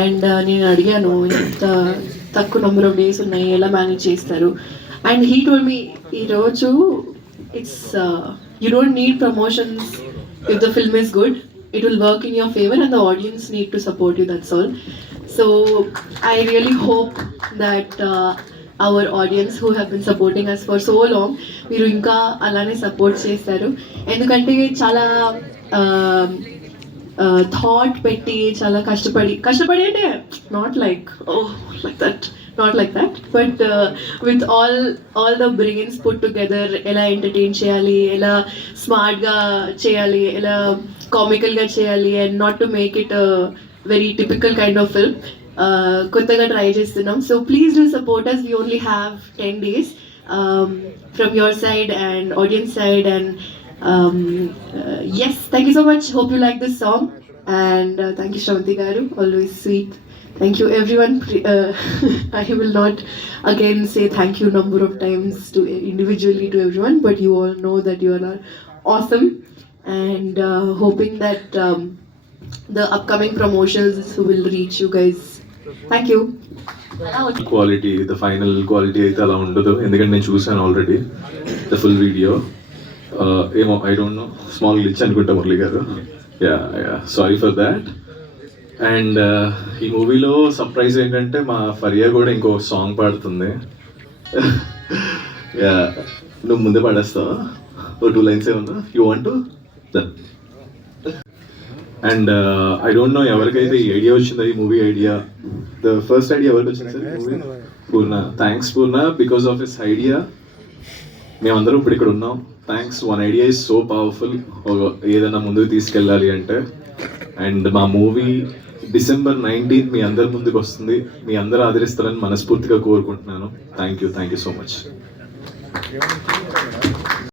అండ్ నేను అడిగాను ఇంత తక్కువ నెంబర్ ఆఫ్ డేస్ ఉన్నాయి ఎలా మేనేజ్ చేస్తారు. అండ్ హీ టోల్డ్ మీ ఈరోజు it's you don't need promotions if the film is good, it will work in your favor and the audience need to support you, that's all. So I really hope that our audience who have been supporting us for so long మీరు ఇంకా అలానే సపోర్ట్ చేస్తారు. ఎందుకంటే చాలా థాట్ పెట్టి చాలా కష్టపడి అంటే not like not like that but with all the brains put together ఎలా ఎంటర్టైన్ చేయాలి, ఎలా స్మార్ట్గా చేయాలి, ఎలా కామికల్గా చేయాలి and not to make it very typical kind of film కొత్తగా ట్రై చేస్తున్నాం. So please do support us. We only have 10 days from your side and audience side and yes, thank you so much. Hope you like this song and thank you Shravanti garu, always sweet. Thank you everyone. I will not again say thank you number of times to individually to everyone, but you all know that you are awesome and hoping that the upcoming promotions will reach you guys. Thank you. Quality the final quality అయితే అలా ఉండదు, ఎందుకంటే నేను చూసాను already the full video. ఏమో I don't know, small glitch అనుకుంటా మురళి గారు. Yeah sorry for that. And ఈ మూవీలో సర్ప్రైజ్ ఏంటంటే మా ఫరియా కూడా ఇంకో సాంగ్ పాడుతుంది. యా నువ్వు ముందే పాడేస్తావా? ఓ 2 lines ఏమన్నా you want to? And I don't know ఎవరికైతే ఈ ఐడియా వచ్చిందో, ఈ movie idea, the first idea ఎవరికి వచ్చింది సార్? Movie Purna. థ్యాంక్స్ Purna, because of his idea మేమందరం ఇప్పుడు ఇక్కడ ఉన్నాం. Thanks. One idea is so powerful ఏదైనా ముందుకు తీసుకెళ్ళాలి అంటే. అండ్ మా మూవీ December 19th మీ అందరి ముందుకు వస్తుంది. మీ అందరూ ఆదరిస్తారని మనస్ఫూర్తిగా కోరుకుంటున్నాను. Thank you so much.